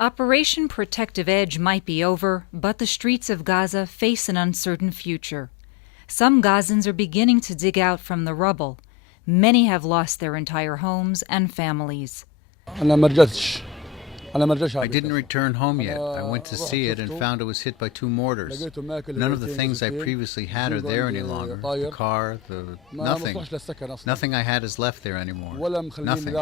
Operation Protective Edge might be over, but the streets of Gaza face an uncertain future. Some Gazans are beginning to dig out from the rubble. Many have lost their entire homes and families. I didn't return home yet. I went to see it and found it was hit by two mortars. None of the things I previously had are there any longer. The car, nothing. Nothing I had is left there anymore. Nothing.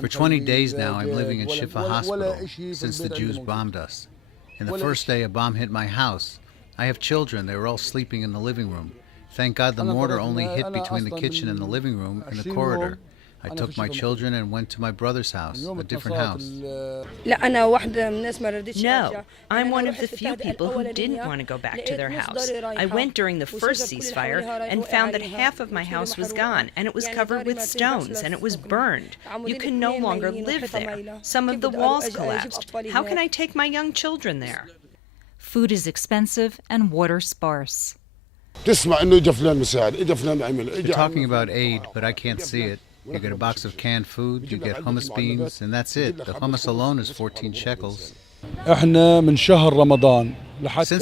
For 20 days now, I'm living in Shifa Hospital since the Jews bombed us. In the first day, a bomb hit my house. I have children. They were all sleeping in the living room. Thank God the mortar only hit between the kitchen and the living room and the corridor. I took my children and went to my brother's house, a different house. No, I'm one of the few people who didn't want to go back to their house. I went during the first ceasefire and found that half of my house was gone, and it was covered with stones, and it was burned. You can no longer live there. Some of the walls collapsed. How can I take my young children there? Food is expensive and water sparse. They're talking about aid, but I can't see it. You get a box of canned food, you get hummus beans, and that's it. The hummus alone is 14 shekels. Since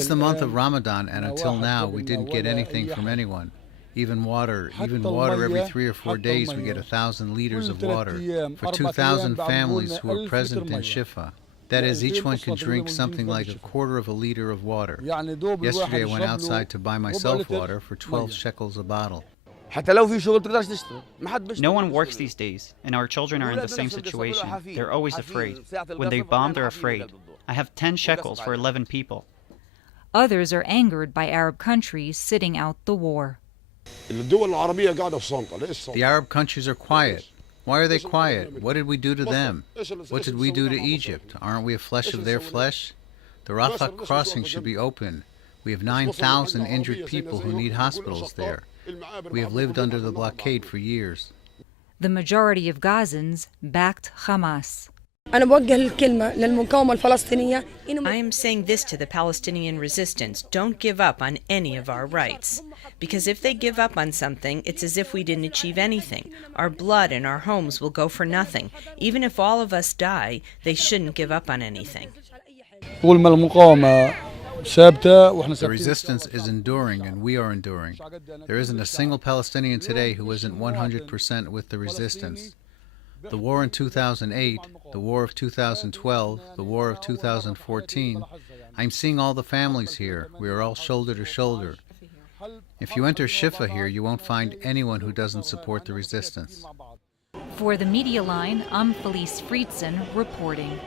the month of Ramadan and until now, we didn't get anything from anyone. Even water every 3 or 4 days we get 1,000 liters of water for 2,000 families who are present in Shifa. That is, each one can drink something like a quarter of a liter of water. Yesterday I went outside to buy myself water for 12 shekels a bottle. No one works these days, and our children are in the same situation. They're always afraid. When they bomb, they're afraid. I have 10 shekels for 11 people. Others are angered by Arab countries sitting out the war. The Arab countries are quiet. Why are they quiet? What did we do to them? What did we do to Egypt? Aren't we a flesh of their flesh? The Rafah crossing should be open. We have 9,000 injured people who need hospitals there. We have lived under the blockade for years. The majority of Gazans backed Hamas. I am saying this to the Palestinian resistance: don't give up on any of our rights. Because if they give up on something, it's as if we didn't achieve anything. Our blood and our homes will go for nothing. Even if all of us die, they shouldn't give up on anything. The resistance is enduring, and we are enduring. There isn't a single Palestinian today who isn't 100% with the resistance. The war in 2008, the war of 2012, the war of 2014, I'm seeing all the families here. We are all shoulder to shoulder. If you enter Shifa here, you won't find anyone who doesn't support the resistance. For the Media Line, I'm Felice Friedson reporting.